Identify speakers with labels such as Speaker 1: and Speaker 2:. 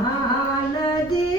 Speaker 1: Mahanadi